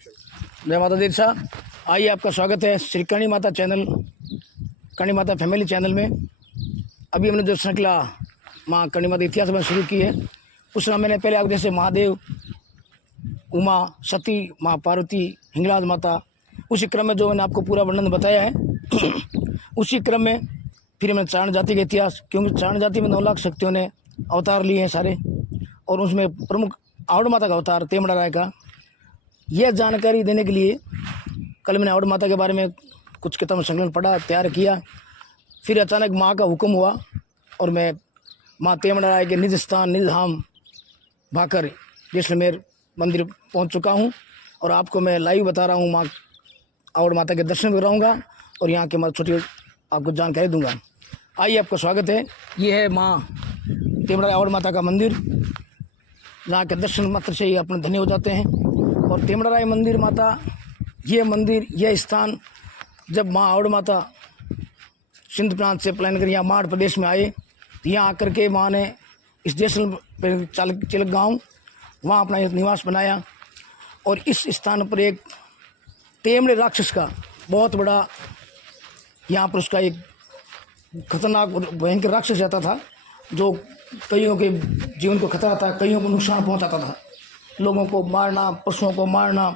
जय माता दी साहब, आइए आपका स्वागत है Shri Karni Mata channel, Karni Mata family channel में। अभी हमने जो श्रृंखला माँ करणी माता इतिहास में शुरू की है, उसमें मैंने पहले आप जैसे महादेव, उमा, सती, माँ पार्वती, हिंगलाज माता, उसी क्रम में जो मैंने आपको पूरा वर्णन बताया है उसी क्रम में फिर मैंने चारण जाति का इतिहास, क्योंकि चारण जाति में 9 लाख शक्तियों ने अवतार लिए हैं सारे, और उसमें प्रमुख आवड़ माता का अवतार तेमड़ा राय का। यह जानकारी देने के लिए कल मैंने आवड़ माता के बारे में कुछ किताब संकलन पढ़ा, तैयार किया। फिर अचानक माँ का हुक्म हुआ और मैं माँ तेमड़ा राय के निज स्थान, निज धाम भाकर जैसलमेर मंदिर पहुँच चुका हूँ, और आपको मैं लाइव बता रहा हूँ। माँ आवड़ माता के दर्शन कराऊँगा और यहाँ के मैं छोटी आपको जानकारी दूंगा। आइए, आपका स्वागत है। ये है माँ तेमड़ा राय आवड़ माता का मंदिर, जहाँ के दर्शन मात्र से ही अपने धन्य हो जाते हैं। और तेमड़ा राय मंदिर माता, ये मंदिर, यह स्थान, जब माँ आवड़ माता सिंध प्रांत से पलायन कर यहाँ माड़ प्रदेश में आए, तो यहाँ आकर के माँ ने इस जैसलमेर चिलक गाँव वहाँ अपना निवास बनाया, और इस स्थान पर एक तेमड़े राक्षस का बहुत बड़ा, यहाँ पर उसका एक खतरनाक भयंकर राक्षस रहता था, जो कईयों के जीवन को खतरा था, कईयों को नुकसान पहुँचाता था, लोगों को मारना, पशुओं को मारना,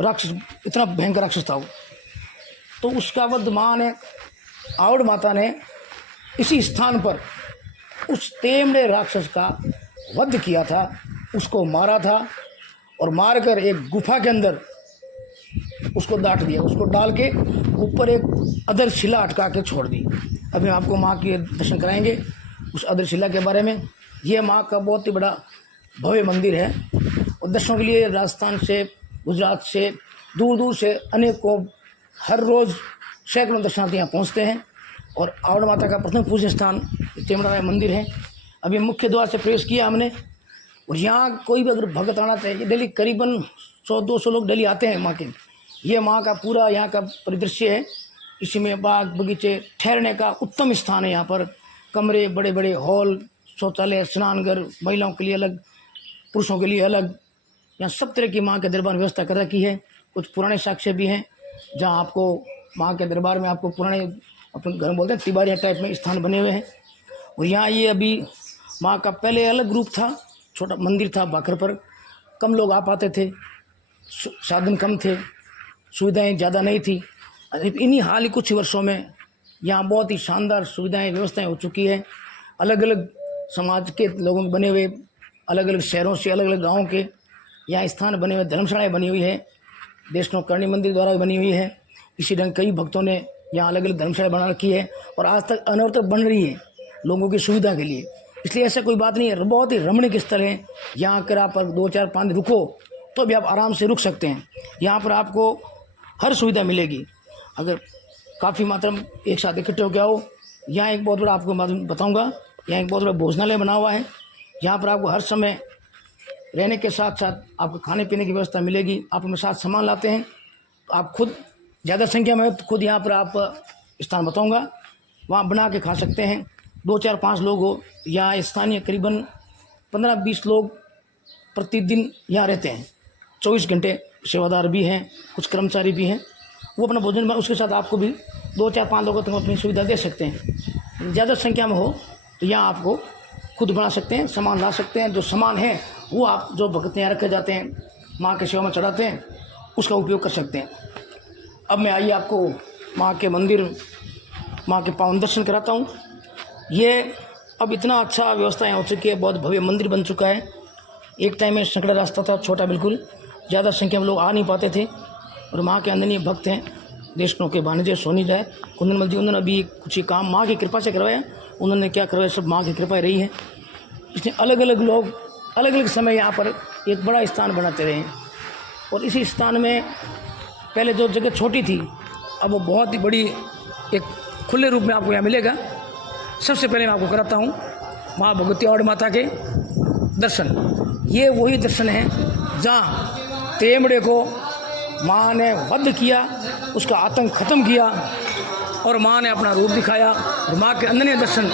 राक्षस, इतना भयंकर राक्षस था वो। तो उसका वध माँ ने, आवड़ माता ने इसी स्थान पर उस तेमड़े राक्षस का वध किया था, उसको मारा था, और मारकर एक गुफा के अंदर उसको डांट दिया, उसको डाल के ऊपर एक अधर शिला अटका के छोड़ दी। अभी आपको माँ के दर्शन कराएंगे उस अधर शिला के बारे में। ये माँ का बहुत ही बड़ा भव्य मंदिर है, और दर्शनों के लिए राजस्थान से, गुजरात से, दूर दूर से अनेकों, हर रोज़ सैकड़ों दर्शनार्थी यहाँ पहुँचते हैं। और आवड़ माता का प्रथम पूज्य स्थान तेमड़ा राय मंदिर है। अभी मुख्य द्वार से प्रवेश किया हमने, और यहाँ कोई भी अगर भगत आना चाहिए, डेली करीबन 100-200 लोग डेली आते हैं माँ के। ये माँ का पूरा यहाँ का परिदृश्य है। इसी में बाग बगीचे, ठहरने का उत्तम स्थान है। यहाँ पर कमरे, बड़े बड़े हॉल, शौचालय, स्नानघर, महिलाओं के लिए अलग, पुरुषों के लिए अलग, यहाँ सब तरह की माँ के दरबार में व्यवस्था कर रखी है। कुछ पुराने साक्ष्य भी हैं, जहाँ आपको माँ के दरबार में आपको पुराने, अपने घर में बोलते हैं तिबारिया टाइप में स्थान बने हुए हैं। और यहाँ ये अभी माँ का पहले अलग रूप था, छोटा मंदिर था भाकर पर, कम लोग आ पाते थे, साधन कम थे, सुविधाएं ज़्यादा नहीं थी। इन्हीं हाल ही कुछ वर्षों में यहाँ बहुत ही शानदार सुविधाएं, व्यवस्थाएं हो चुकी है। अलग अलग समाज के लोगों के बने हुए, अलग अलग शहरों से, अलग अलग गाँव के यहाँ स्थान बने हुए, धर्मशालाएँ बनी हुई है, देशनों करणी मंदिर द्वारा बनी हुई है। इसी ढंग कई भक्तों ने यहाँ अलग अलग धर्मशालाएँ बना रखी है, और आज तक अनवरत बन रही है लोगों की सुविधा के लिए। इसलिए ऐसा कोई बात नहीं है, बहुत ही रमणीक स्थल है। यहाँ अगर आप 2-4-5 दिन रुको तो भी आप आराम से रुक सकते हैं। यहाँ पर आपको हर सुविधा मिलेगी। अगर काफ़ी मात्रा में एक साथ इकट्ठे होकर आओ, यहाँ एक बहुत बड़ा आपको बताऊँगा, यहाँ एक बहुत बड़ा भोजनालय बना हुआ है। यहाँ पर आपको हर समय रहने के साथ साथ आपको खाने पीने की व्यवस्था मिलेगी। आप अपने साथ सामान लाते हैं तो आप खुद, ज़्यादा संख्या में तो खुद यहाँ पर आप स्थान बताऊँगा, वहाँ बना के खा सकते हैं। 2-4-5 लोग हो, यहाँ स्थानीय करीबन 15-20 लोग प्रतिदिन यहाँ रहते हैं। 24 घंटे सेवादार भी हैं, कुछ कर्मचारी भी हैं, वो अपना भोजन में, उसके साथ आपको भी 2-4-5 लोगों तक अपनी सुविधा दे सकते हैं। ज़्यादा संख्या में हो तो यहाँ आपको खुद बना सकते हैं, सामान ला सकते हैं। जो सामान है वो आप, जो भगत यहाँ रखे जाते हैं, माँ के सेवा में चढ़ाते हैं, उसका उपयोग कर सकते हैं। अब मैं आइए आपको माँ के मंदिर, माँ के पावन दर्शन कराता हूँ। ये अब इतना अच्छा व्यवस्थाएं हो चुकी है, बहुत भव्य मंदिर बन चुका है। एक टाइम में संकड़ा रास्ता था, छोटा बिल्कुल, ज़्यादा संख्या में लोग आ नहीं पाते थे। और माँ के अंदनीय भक्त हैं, देशनों के भाणजे सोनी जाए कुंदनमल जी, उन्होंने अभी कुछ ही काम माँ की कृपा से करवाया। उन्होंने क्या करवाया, सब माँ की कृपा रही है। इसलिए अलग अलग लोग अलग अलग समय यहाँ पर एक बड़ा स्थान बनाते रहे हैं। और इसी स्थान में पहले जो जगह छोटी थी, अब वो बहुत ही बड़ी, एक खुले रूप में आपको यहाँ मिलेगा। सबसे पहले मैं आपको कराता हूँ माँ भगवती आवड़ माता के दर्शन। ये वही दर्शन है जहाँ तेमड़े को माँ ने वध किया, उसका आतंक खत्म किया, और माँ ने अपना रूप दिखाया। और माँ के अंदनीय दर्शन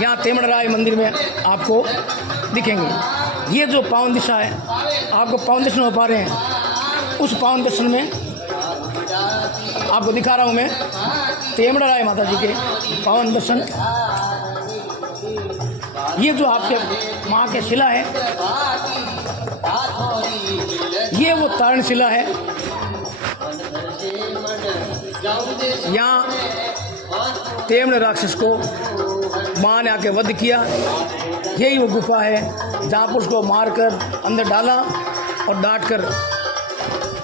यहाँ तेमड़ा राय मंदिर में आपको दिखेंगे। ये जो पावन दिशा है, आपको पावन दर्शन हो पा रहे हैं, उस पावन दर्शन में आपको दिखा रहा हूँ मैं तेमड़ा राय माता जी के पावन दर्शन। ये जो आपके माँ के शिला है, ये वो तारण शिला है। यहाँ तेमड़ राक्षस को माँ ने आके वध किया। यही वो गुफा है जहाँ पर उसको मारकर अंदर डाला और डांट कर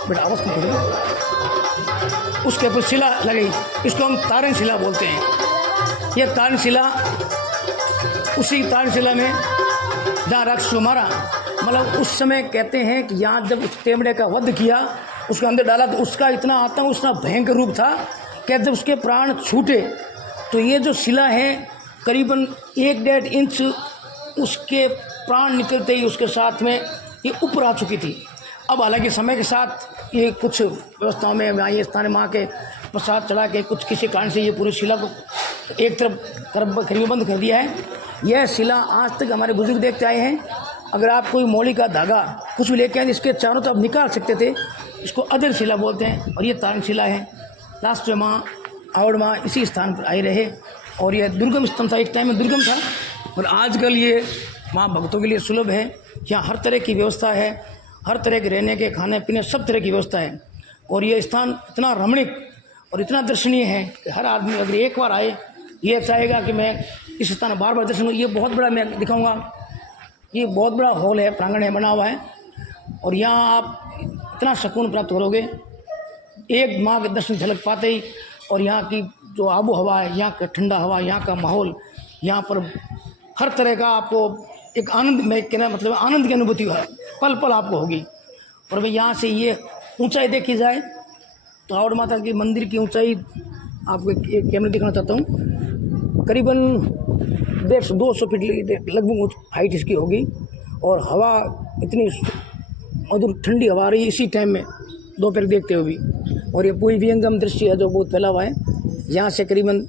बेटा आवाज़ क्यों करो, उसके ऊपर शिला लगी। इसको हम तारण शिला बोलते हैं। यह तारण शिला, उसी तारण शिला में जहाँ राक्षस को मारा, मतलब उस समय कहते हैं कि यहाँ जब उस तेमड़े का वध किया, उसके अंदर डाला, तो उसका इतना आतंक, उसका भयंकर रूप था कि जब उसके प्राण छूटे तो ये जो शिला है करीबन 1-1.5 इंच उसके प्राण निकलते ही उसके साथ में ये ऊपर आ चुकी थी। अब हालांकि समय के साथ ये कुछ व्यवस्थाओं में ये स्थान माँ के प्रसाद चढ़ा के कुछ किसी कारण से ये पूरी शिला को एक तरफ करीब बंद कर दिया है। यह शिला आज तक हमारे बुजुर्ग देखते आए हैं। अगर आप कोई मौली का धागा कुछ भी लेके आए, इसके चारों तरफ निकाल सकते थे। इसको अदर शिला बोलते हैं। और ये तारण शिला है। लास्ट में माँ आवड़ माँ इसी स्थान पर आए रहे और यह दुर्गम स्थान था, एक टाइम में दुर्गम था, और आजकल ये माँ भक्तों के लिए सुलभ है। यहाँ हर तरह की व्यवस्था है, हर तरह के रहने के, खाने पीने, सब तरह की व्यवस्था है। और ये स्थान इतना रमणीक और इतना दर्शनीय है कि हर आदमी अगर एक बार आए, ये चाहेगा कि मैं इस स्थान बार बार दर्शन। ये बहुत बड़ा मैं दिखाऊंगा, ये बहुत बड़ा हॉल है, प्रांगण है, बना हुआ है। और यहाँ आप इतना सुकून प्राप्त करोगे एक माँ के दर्शन झलक पाते ही। और यहाँ की जो आबो हवा है, यहाँ का ठंडा हवा, यहाँ का माहौल, यहाँ पर हर तरह का आपको एक आनंद, मैं कहना मतलब आनंद की अनुभूति पल पल आपको होगी। और भाई यहाँ से ये ऊंचाई देखी जाए तो आवड़ माता के मंदिर की ऊंचाई आपको एक कैमरे दिखाना चाहता हूँ। करीबन 150-200 फीट लगभग हाइट इसकी होगी। और हवा इतनी मधुर ठंडी हवा आ रही है इसी टाइम में, दोपहर देखते हुए भी। और ये पूरी विहंगम दृश्य है जो बहुत फैला हुआ है। यहाँ से करीबन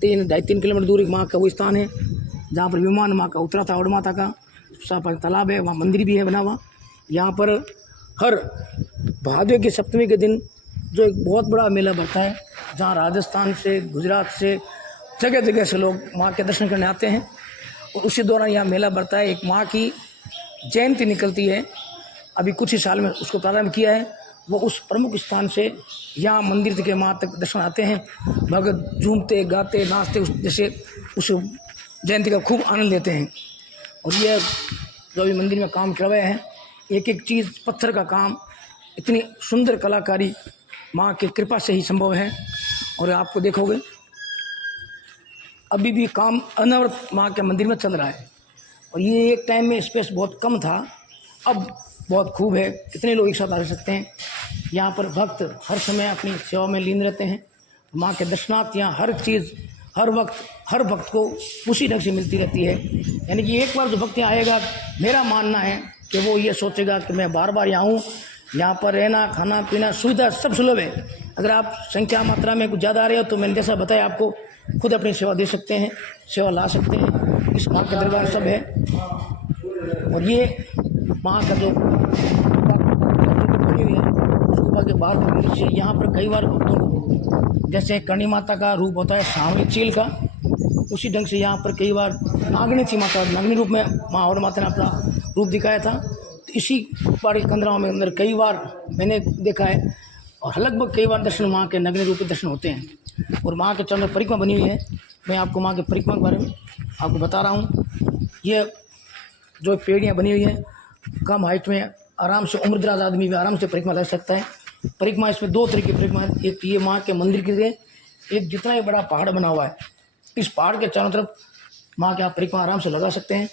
3-2.5-3 किलोमीटर दूर एक माँ का वो स्थान है जहाँ पर विमान माँ का उतरा था, आवड़ माता का तालाब है, वहाँ मंदिर भी है बना हुआ। यहाँ पर हर भादवे की सप्तमी के दिन जो एक बहुत बड़ा मेला भरता है, जहाँ राजस्थान से, गुजरात से, जगह जगह से लोग माँ के दर्शन करने आते हैं। और उसी दौरान यहाँ मेला भरता है। एक माँ की जयंती निकलती है, अभी कुछ ही साल में उसको प्रारंभ किया है। वो उस प्रमुख स्थान से यहाँ मंदिर के माँ तक दर्शन आते हैं। भगत झूमते, गाते, नाचते, जैसे उस जयंती का खूब आनंद लेते हैं। और ये जो अभी मंदिर में काम कर रहे हैं, एक एक चीज़, पत्थर का काम, इतनी सुंदर कलाकारी माँ की कृपा से ही संभव है। और आपको देखोगे अभी भी काम अनवरत माँ के मंदिर में चल रहा है। और ये एक टाइम में स्पेस बहुत कम था, अब बहुत खूब है, कितने लोग एक साथ आ सकते हैं। यहाँ पर भक्त हर समय अपनी सेवा में लीन रहते हैं। माँ के दर्शनार्थ यहाँ हर चीज़, हर वक्त, हर भक्त को उसी ढंग से मिलती रहती है। यानी कि एक बार जो भक्त यहाँ आएगा, मेरा मानना है कि वो ये सोचेगा कि मैं बार बार यहाँ आऊँ। यहाँ पर रहना, खाना पीना, सुविधा सब सुलभ है। अगर आप संख्या मात्रा में कुछ ज़्यादा आ रहे हो तो मैंने जैसा बताया आपको, खुद अपनी सेवा दे सकते हैं, सेवा ला सकते हैं। इस माँ के दरबार सब है। और ये माँ का जो बनी हुई है, उस गुफा के बाहर का दृश्य, यहाँ पर कई बार भक्तों को, जैसे करणी माता का रूप होता है सांवली चील का, उसी ढंग से यहाँ पर कई बार नागनी थी माता, नागनी रूप में माँ आवड़ माता ने अपना रूप दिखाया था। तो इसी पहाड़ी कंदराओं में अंदर कई बार मैंने देखा है। और लगभग कई बार दर्शन माँ के नग्न रूप के दर्शन होते हैं। और माँ के चरण परिक्रमा बनी हुई है। मैं आपको माँ के परिक्रमा के बारे में आपको बता रहा हूँ। ये जो पेड़ियाँ बनी हुई हैं, कम हाइट में आराम से उम्रदराज आदमी भी आराम से परिक्रमा लग सकता है। परिक्रमा इसमें 2 तरह की परिक्रमा है। एक ये माँ के मंदिर की है, एक जितना ही बड़ा पहाड़ बना हुआ है, इस पहाड़ के चारों तरफ माँ के आप परिक्रमा आराम से लगा सकते हैं।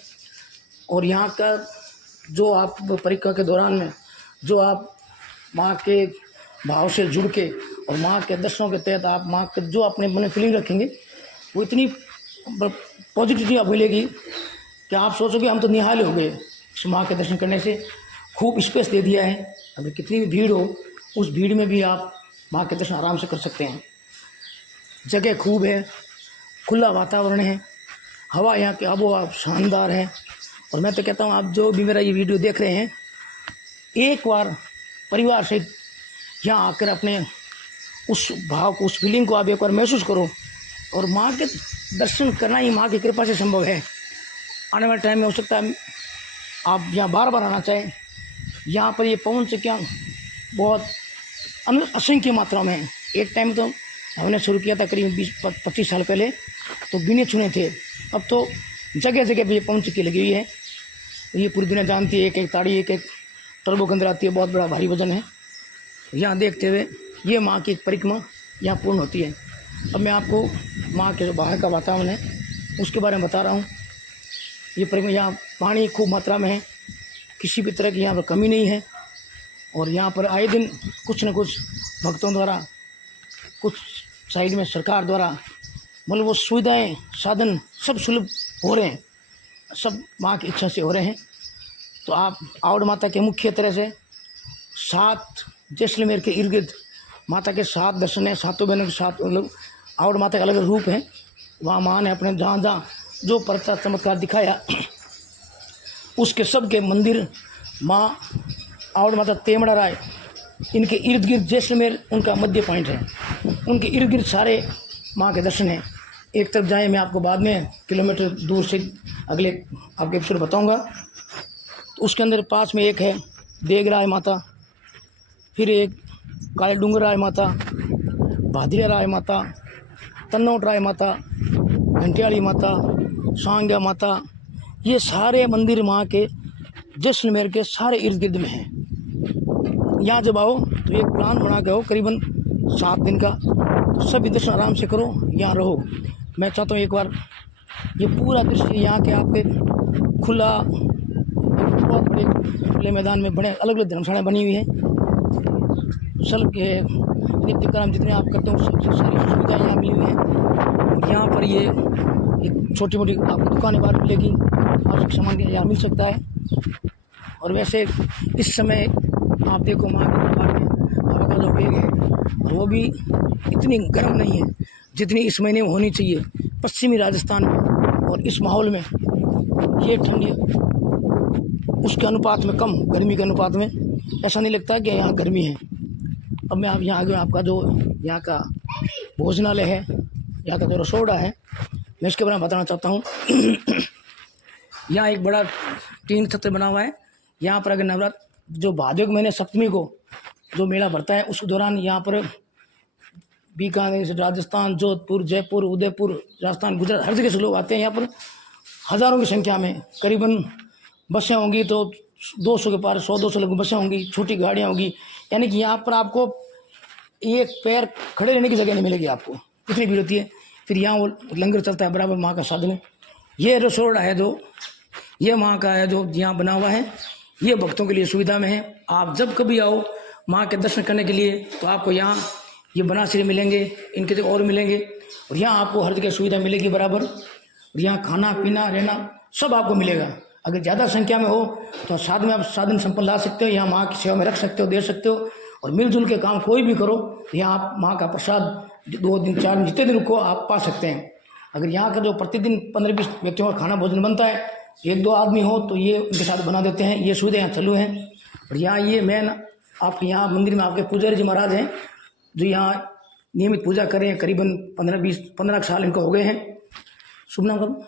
और यहाँ का जो आप परिक्रमा के दौरान में जो आप माँ के भाव से जुड़ के और माँ के दर्शनों के तहत आप माँ के जो अपने मन में फीलिंग रखेंगे, वो इतनी पॉजिटिविटी आप मिलेगी कि आप सोचोगे हम तो निहाल हो गए इस माँ के दर्शन करने से। खूब स्पेस दे दिया है, अगर कितनी भी भीड़ हो, उस भीड़ में भी आप माँ के दर्शन आराम से कर सकते हैं। जगह खूब है, खुला वातावरण है, हवा यहाँ की आबोहवा शानदार है। और मैं तो कहता हूँ आप जो भी मेरा ये वीडियो देख रहे हैं, एक बार परिवार सहित यहाँ आकर अपने उस भाव को, उस फीलिंग को आप एक बार महसूस करो। और माँ के दर्शन करना ही माँ की कृपा से संभव है। आने वाले टाइम में हो सकता है आप यहाँ बार बार आना चाहें। यहाँ पर ये पवन चक्कियाँ बहुत असंख्य मात्रा में है। एक टाइम तो हमने शुरू किया था करीब 20-25 साल पहले, तो गिने चुने थे। अब तो जगह जगह पे ये पवन चक्की लगी हुई है। ये पूरी दुनिया जानती है, एक एक ताड़ी एक एक टर्बो के अंदर आती है, बहुत बड़ा भारी वजन है। यहाँ देखते हुए ये माँ की एक परिक्रमा यहाँ पूर्ण होती है। अब मैं आपको माँ के जो बाहर का वातावरण है उसके बारे में बता रहा हूँ। ये परिक्रमा, यहाँ पानी खूब मात्रा में है, किसी भी तरह की यहाँ पर कमी नहीं है। और यहाँ पर आए दिन कुछ न कुछ भक्तों द्वारा, कुछ साइड में सरकार द्वारा, मतलब वो सुविधाएं, साधन सब सुलभ हो रहे हैं, सब माँ की इच्छा से हो रहे हैं। तो आप आवड़ माता के मुख्य तरह से 7 जैसलमेर के इर्द गिर्द माता के 7 दर्शन हैं। 7 बहनों के 7 मतलब आवड़ माता के अलग अलग रूप हैं। वहाँ माँ ने अपने जहाँ जहाँ जो परचा चमत्कार दिखाया उसके सब के मंदिर माँ आवड़ माता तेमड़ा राय, इनके इर्द गिर्द जैसलमेर उनका मध्य पॉइंट है। उनके इर्द गिर्द सारे माँ के दर्शन हैं। एक तरफ जाएँ, मैं आपको बाद में किलोमीटर दूर से अगले आपके एपिसोड बताऊँगा। तो उसके अंदर पास में एक है देगराय माता, फिर एक काले डूंगर राय माता, भादिया राय माता, तन्नौट राय माता, घंटियाली माता, सांग्या माता, ये सारे मंदिर माँ के जैसलमेर के सारे इर्द गिर्द में हैं। यहाँ जब आओ तो एक प्लान बना के आओ, करीबन 7 दिन का, तो सभी दर्शन आराम से करो, यहाँ रहो। मैं चाहता हूँ एक बार ये पूरा दृश्य यहाँ के आपके खुला, बहुत बड़े खुले मैदान में बड़े अलग अलग धर्मशालाएँ बनी हुई हैं। सब के नित्य कर्म जितने आप करते हो सब सारी सुविधाएँ यहाँ मिली हुई हैं। यहाँ पर ये एक छोटी मोटी आपको दुकानें बाहर मिलेगी, आवश्यक सामान यहाँ मिल सकता है। और वैसे इस समय आप देखो माँ के दरबार में हवा का जो वेग है, और वो भी इतनी गर्म नहीं है जितनी इस महीने में होनी चाहिए पश्चिमी राजस्थान में। और इस माहौल में ये ठंडी उसके अनुपात में कम, गर्मी के अनुपात में ऐसा नहीं लगता कि यहाँ गर्मी है। अब मैं आप यहाँ आगे आपका जो यहाँ का भोजनालय है, यहाँ का जो रसोड़ा है, मैं इसके बारे में बताना चाहता हूँ। यहाँ एक बड़ा 3 छत्र बना हुआ है। यहाँ पर अगर नवरात्र जो भादव के महीने सप्तमी को जो मेला भरता है उस दौरान यहाँ पर बीकानेर, राजस्थान, जोधपुर, जयपुर, उदयपुर, राजस्थान, गुजरात, हर जगह से लोग आते हैं। यहाँ पर हज़ारों की संख्या में करीबन बसें होंगी तो 200 के पार 100-200 लोग बसें होंगी, छोटी गाड़ियाँ होंगी। यानी कि यहाँ पर आपको एक पैर खड़े रहने की जगह नहीं मिलेगी आपको, इतनी भीड़ होती है। फिर यहाँ वो लंगर चलता है बराबर, माँ का साधन है। ये रसोड़ा है जो ये माँ का है जो यहाँ बना हुआ है, ये भक्तों के लिए सुविधा में है। आप जब कभी आओ माँ के दर्शन करने के लिए तो आपको यहाँ ये बनाश्री मिलेंगे, इनके जगह और मिलेंगे। और यहाँ आपको हर जगह सुविधा मिलेगी बराबर। और यहाँ खाना पीना रहना सब आपको मिलेगा। अगर ज़्यादा संख्या में हो तो साथ में आप साधन संपन्न ला सकते हो, यहाँ माँ की सेवा में रख सकते हो, दे सकते हो। और मिलजुल के काम कोई भी करो, यहाँ आप माँ का प्रसाद 2 दिन 4 दिन जितने दिन रुको आप पा सकते हैं। अगर यहाँ का जो प्रतिदिन 15-20 व्यक्तियों का खाना भोजन बनता है, 1-2 आदमी हो तो ये उनके साथ बना देते हैं। ये सुविधा यहाँ चालू है। और यहाँ ये मेन आपके यहाँ मंदिर में आपके पुजारी जी महाराज हैं जो यहाँ नियमित पूजा कर रहे हैं। करीबन 15 साल इनको हो गए हैं। शुभ नाम करो?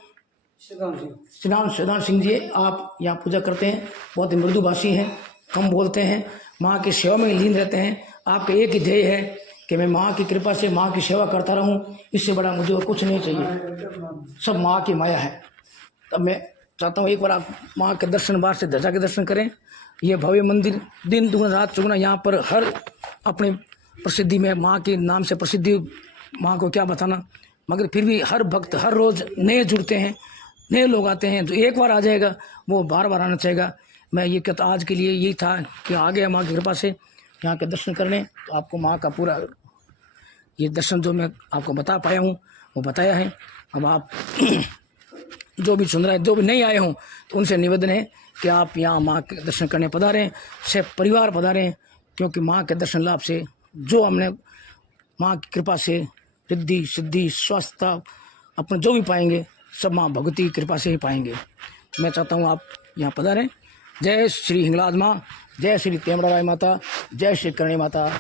सिद्धांत सिंह जी। आप यहाँ पूजा करते हैं, बहुत ही मृदुभाषी हैं, कम बोलते हैं, माँ की सेवा में लीन रहते हैं। आपका एक ही ध्येय है कि मैं माँ की कृपा से माँ की सेवा करता रहूँ, इससे बड़ा मुझे और कुछ नहीं चाहिए। सब माँ की माया है। तब मैं चाहता हूँ एक बार आप माँ के दर्शन बाहर से ध्वजा के दर्शन करें। ये भव्य मंदिर दिन दुगना रात चौगुना, यहाँ पर हर अपने प्रसिद्धि में माँ के नाम से प्रसिद्धि, माँ को क्या बताना, मगर फिर भी हर भक्त हर रोज़ नए जुड़ते हैं, नए लोग आते हैं। जो एक बार आ जाएगा वो बार बार आना चाहेगा। मैं ये कहता आज के लिए यही था कि आ गया माँ की कृपा से यहाँ के दर्शन करने, तो आपको माँ का पूरा ये दर्शन जो मैं आपको बता पाया हूँ वो बताया है। अब आप जो भी सुन रहे हैं, जो भी नहीं आए हों, तो उनसे निवेदन है कि आप यहाँ माँ के दर्शन करने पधारें, से परिवार पधारें। क्योंकि माँ के दर्शन लाभ से जो हमने माँ की कृपा से रिद्धि सिद्धि स्वास्थ्य अपने जो भी पाएंगे सब माँ भगवती कृपा से ही पाएंगे। मैं चाहता हूँ आप यहाँ पधारें। जय श्री हिंगलाज माँ, जय श्री तेमड़ा राय माता, जय श्री करणी माता।